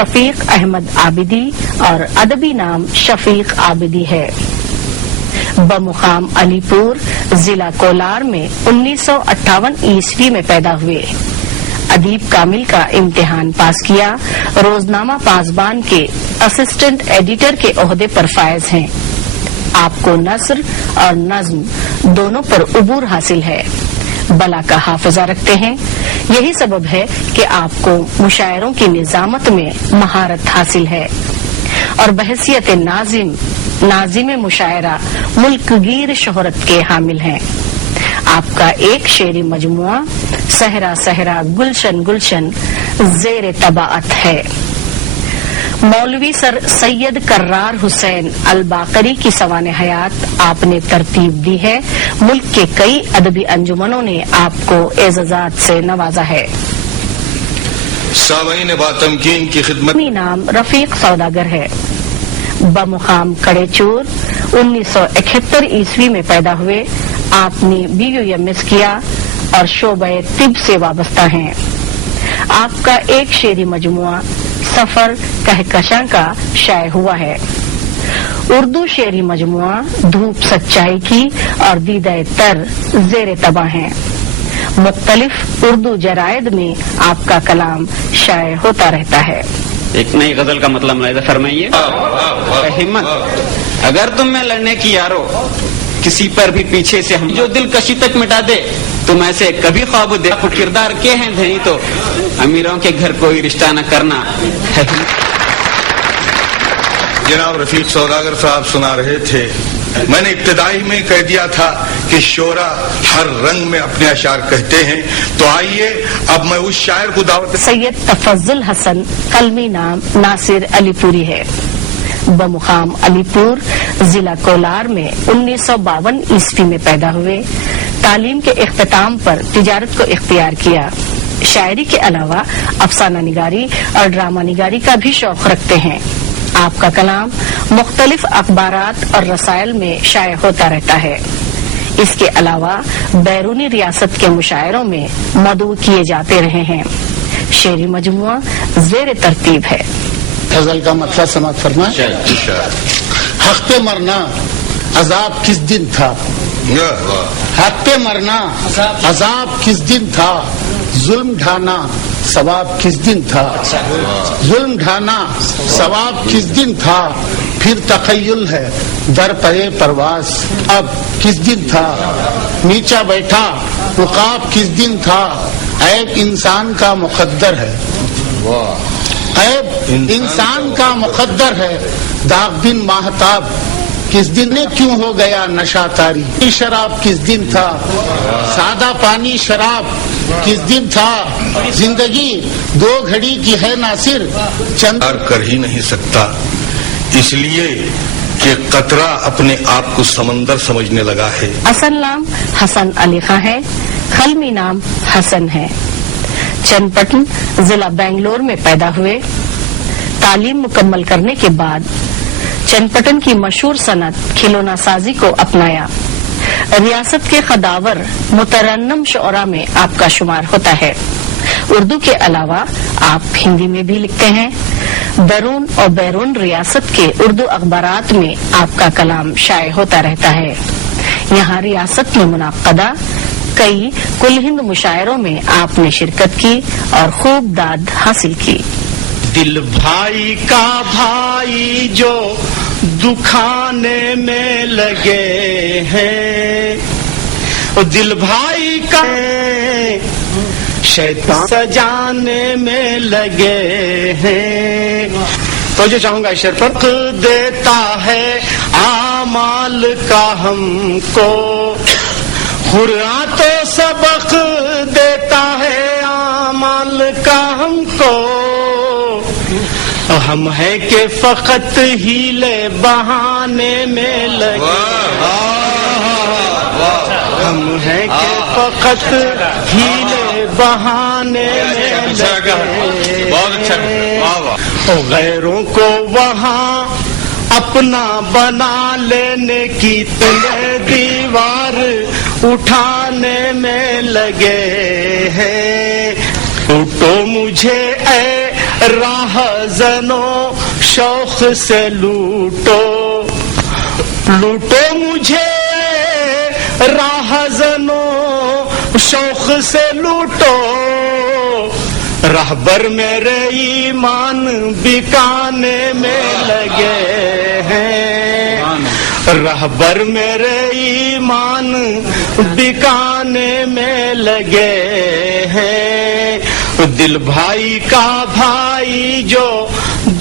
शफीक अहमद आबिदी और अदबी नाम शफीक आबिदी है। बमुकाम अलीपुर जिला कोलार में 1958 ईस्वी में पैदा हुए। अदीब कामिल का इम्तिहान पास किया। रोजनामा पासबान के असिस्टेंट एडिटर के ओहदे पर फायज हैं। आपको नस्र और नज्म दोनों पर उबूर हासिल है। बला का हाफिजा रखते हैं। यही सबब है कि आपको मुशायरों की निजामत में महारत हासिल है और बहसियत नाजिम मुशायरा मुल्कगीर शोहरत के हामिल हैं। आपका एक शेरी मजमुआ सहरा सहरा गुलशन गुलशन जेर तबाअत है। मौलवी सर सैयद कर्रार हुसैन अल बाकरी की सवाने हयात आपने तरतीब दी है। मुल्क के कई अदबी अंजुमनों ने आपको एजाजात से नवाजा है। सामीन बातमकीन की खिदमत नाम रफीक सौदागर है। बमुकाम कड़ेचूर 1971 ईस्वी में पैदा हुए। आपने BUMS किया और शोबे तिब से वाबस्ता हैं। आपका एक शेरी मजमुआ सफर कहकशां का शाये हुआ है। उर्दू शेरी मजमुआ धूप सच्चाई की और दीदाए तर जेर तबा हैं। मुख्तलिफ उर्दू जरायद में आपका कलाम शाये होता रहता है। एक नई गजल का मतलब मुलाहिजा फरमाइए। हिम्मत, अगर तुम में लड़ने की यारो किसी पर भी पीछे से हम जो दिल कशी तक मिटा दे, तुम ऐसे कभी ख्वाब देखो किरदार के हैं धनी तो अमीरों के घर कोई रिश्ता न करना। जनाब रफीक सौदागर साहब सुना रहे थे। मैंने इब्तिदाई में कह दिया था कि शोरा हर रंग में अपने अशार कहते हैं, तो आइए अब मैं उस शायर को दावत। सैयद तफज्जुल हसन कलमी नाम नासिर अलीपुरी है। बमुकाम अलीपुर जिला कोलार में 1952 ईस्वी में पैदा हुए। तालीम के इख्तिताम पर तिजारत को इख्तियार किया। शायरी के अलावा अफसाना निगारी और ड्रामा निगारी का भी शौक रखते हैं। आपका कलाम मुख्तलिफ अखबारात और रसायल में शाये होता रहता है। इसके अलावा बैरूनी रियासत के मुशायरों में मदऊ किए जाते रहे हैं। शेरी मजमुआ जेर तरतीब है। गजल का मतलब समाप्त फरमाए। हक पे मरना अजाब किस दिन था, हक पे मरना अजाब किस दिन था, जुल्म ढाना सवाब किस दिन था, जुल्म ढाना सवाब किस दिन था, फिर तखय्युल है दर परे परवास अब किस दिन था, नीचा बैठा उकाब किस दिन था, ऐब इंसान का मुकद्दर है, ऐब इंसान का मुकद्दर है, दाग दिन माहताब किस दिन ने क्यों हो गया नशा तारी, शराब किस दिन था, सादा पानी शराब किस दिन था, जिंदगी दो घड़ी की है नासिर चंद कर ही नहीं सकता, इसलिए कि कतरा अपने आप को समंदर समझने लगा है। असल नाम हसन अली खां है। खलमी नाम हसन है। चन्नपटन जिला बेंगलोर में पैदा हुए। तालीम मुकम्मल करने के बाद चन्नपटन की मशहूर सनत खिलौना साजी को अपनाया। रियासत के खदावर मुतरन्नम शुअरा में आपका शुमार होता है। उर्दू के अलावा आप हिंदी में भी लिखते हैं। दरून और बैरून रियासत के उर्दू अखबारात में आपका कलाम शाये होता रहता है। यहाँ रियासत में मुनाक़दा कई कुल हिंद मुशायरों में आपने शिरकत की और खूब दाद हासिल की। दिल भाई का भाई जो दुखाने में लगे हैं, ओ दिल भाई का शैतान सजाने में लगे हैं। तो जो चाहूंगा शेर पर देता है आमाल का हमको, खुरा तो सबक देता है आमाल का हमको, हम है के फकत हीले बहाने में लगे, हम है के फकत हीले बहाने में लगे। बहुत अच्छा, वाह वाह। गैरों को वहाँ अपना बना लेने की तले दीवार उठाने में लगे हैं। तो मुझे راہ زنوں شوق سے لوٹو لوٹو مجھے راہ زنوں شوق سے لوٹو رہبر میرے ایمان بکانے میں لگے ہیں رہبر میرے ایمان بکانے میں لگے ہیں دل بھائی کا بھائی جو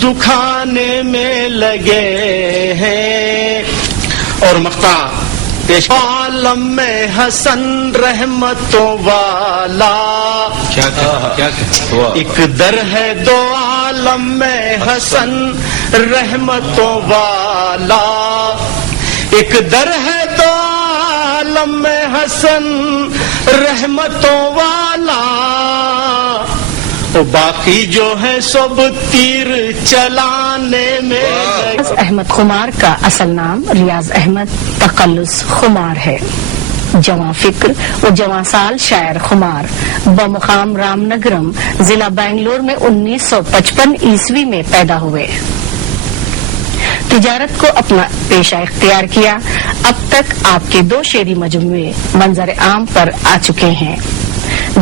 دکھانے میں لگے ہیں. اور مقطع پیش عالم میں حسن رحمتوں والا ایک در ہے دو عالم میں حسن رحمتوں والا ایک در ہے دو عالم میں حسن رحمتوں والا باقی جو ہے سب تیر چلانے میں. ریاض احمد خمار کا اصل نام ریاض احمد تقلص خمار ہے. جواں فکر و جواں سال شاعر خمار بمقام رام نگرم ضلع بنگلور میں 1955 عیسوی میں پیدا ہوئے. تجارت کو اپنا پیشہ اختیار کیا. اب تک آپ کے 2 شعری مجموعے منظر عام پر آ چکے ہیں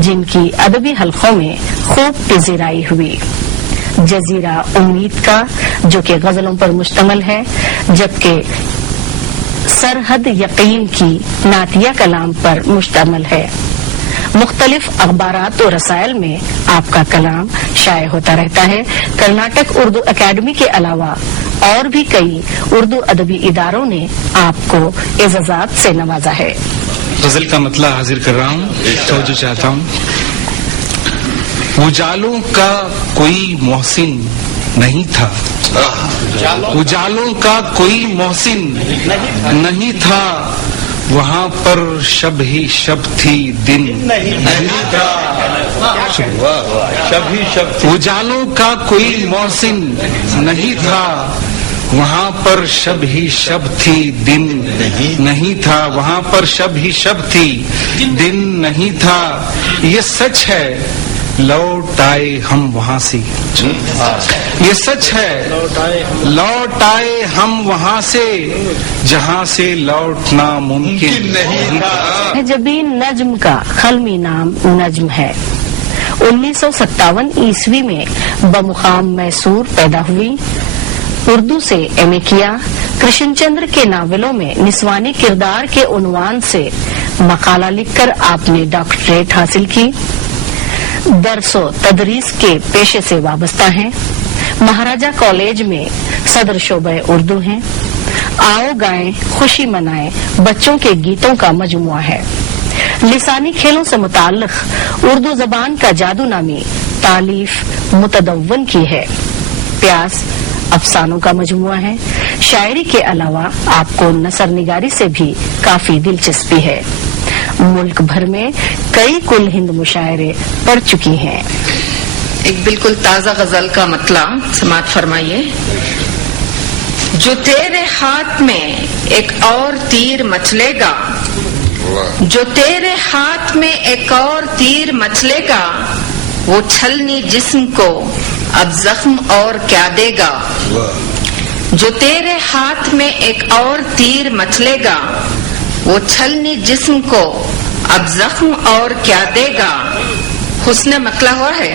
جن کی ادبی حلقوں میں خوب پذیرائی ہوئی. جزیرہ امید کا جو کہ غزلوں پر مشتمل ہے جبکہ سرحد یقین کی نعتیہ کلام پر مشتمل ہے. مختلف اخبارات و رسائل میں آپ کا کلام شائع ہوتا رہتا ہے. کرناٹک اردو اکیڈمی کے علاوہ اور بھی کئی اردو ادبی اداروں نے آپ کو اعزازات سے نوازا ہے. غزل کا مطلع حاضر کر رہا ہوں. توجہ چاہتا ہوں. اجالوں کا کوئی محسن نہیں تھا اجالوں کا کوئی محسن نہیں تھا وہاں پر شب ہی شب تھی دن نہیں تھا. اجالوں کا کوئی محسن نہیں تھا وہاں پر شب ہی شب تھی دن نہیں تھا وہاں پر شب ہی شب تھی دن نہیں تھا. یہ سچ ہے لوٹ آئے ہم وہاں سے یہ سچ ہے لوٹ آئے ہم وہاں سے جہاں سے لوٹنا ممکن نہیں تھا. جبین نجم کا قلمی نام نجم ہے. 1957 عیسوی میں بمقام میسور پیدا ہوئی. اردو سے ایم اے کیا. کرشن چندر کے ناولوں میں نسوانی کردار کے عنوان سے مقالہ لکھ کر آپ نے ڈاکٹریٹ حاصل کی. درس و تدریس کے پیشے سے وابستہ ہیں. مہاراجہ کالج میں صدر شعبہ اردو ہیں. آؤ گائیں خوشی منائیں بچوں کے گیتوں کا مجموعہ ہے. لسانی کھیلوں سے متعلق اردو زبان کا جادو نامی تالیف متدون کی ہے. پیاس افسانوں کا مجموعہ ہے. شاعری کے علاوہ آپ کو نثر نگاری سے بھی کافی دلچسپی ہے. ملک بھر میں کئی کل ہند مشاعرے پڑھ چکی ہیں. ایک بالکل تازہ غزل کا مطلع سماعت فرمائیے. جو تیرے ہاتھ میں ایک اور تیر مچلے گا جو تیرے ہاتھ میں ایک اور تیر مچلے گا وہ چھلنی جسم کو اب زخم اور کیا دے گا. جو تیرے ہاتھ میں ایک اور تیر مچلے گا وہ چھلنی جسم کو اب زخم اور کیا دے گا. حسن مطلع ہوا ہے.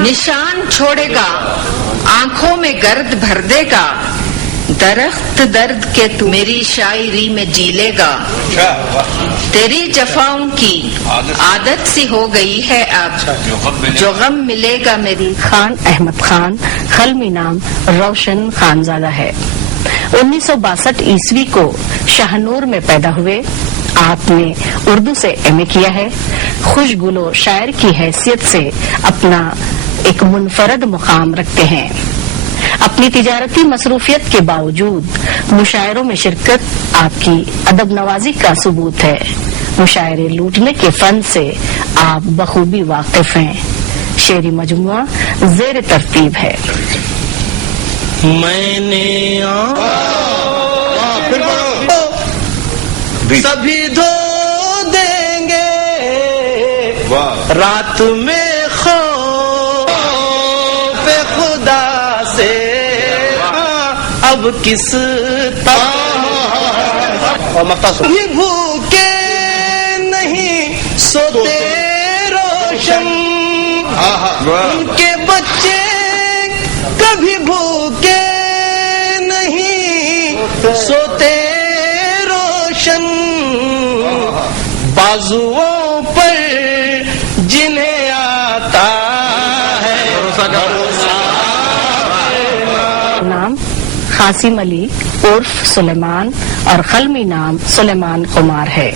نشان چھوڑے گا آنکھوں میں گرد بھر دے گا درخت درد کے تو میری شاعری میں جی لے گا. تیری جفاؤں کی عادت سی ہو گئی ہے اب جو غم ملے گا میری. خان احمد خان قلمی نام روشن خانزادہ ہے. 1962 عیسوی کو شاہنور میں پیدا ہوئے. آپ نے اردو سے ایم اے کیا ہے. خوش گلو شاعر کی حیثیت سے اپنا ایک منفرد مقام رکھتے ہیں. اپنی تجارتی مصروفیت کے باوجود مشاعروں میں شرکت آپ کی ادب نوازی کا ثبوت ہے. مشاعرے لوٹنے کے فن سے آپ بخوبی واقف ہیں. شعری مجموعہ زیر ترتیب ہے. میں نے سبھی دھو دیں گے رات میں خواب से अब किस اور مختصر یہ بھوکے نہیں سوتے روشن ان کے بچے کبھی بھوکے نہیں سوتے روشن بازوؤں پر جنہیں آتا ہے نام قاسم علی عرف سلیمان اور قلمی نام سلیمان قمار ہے.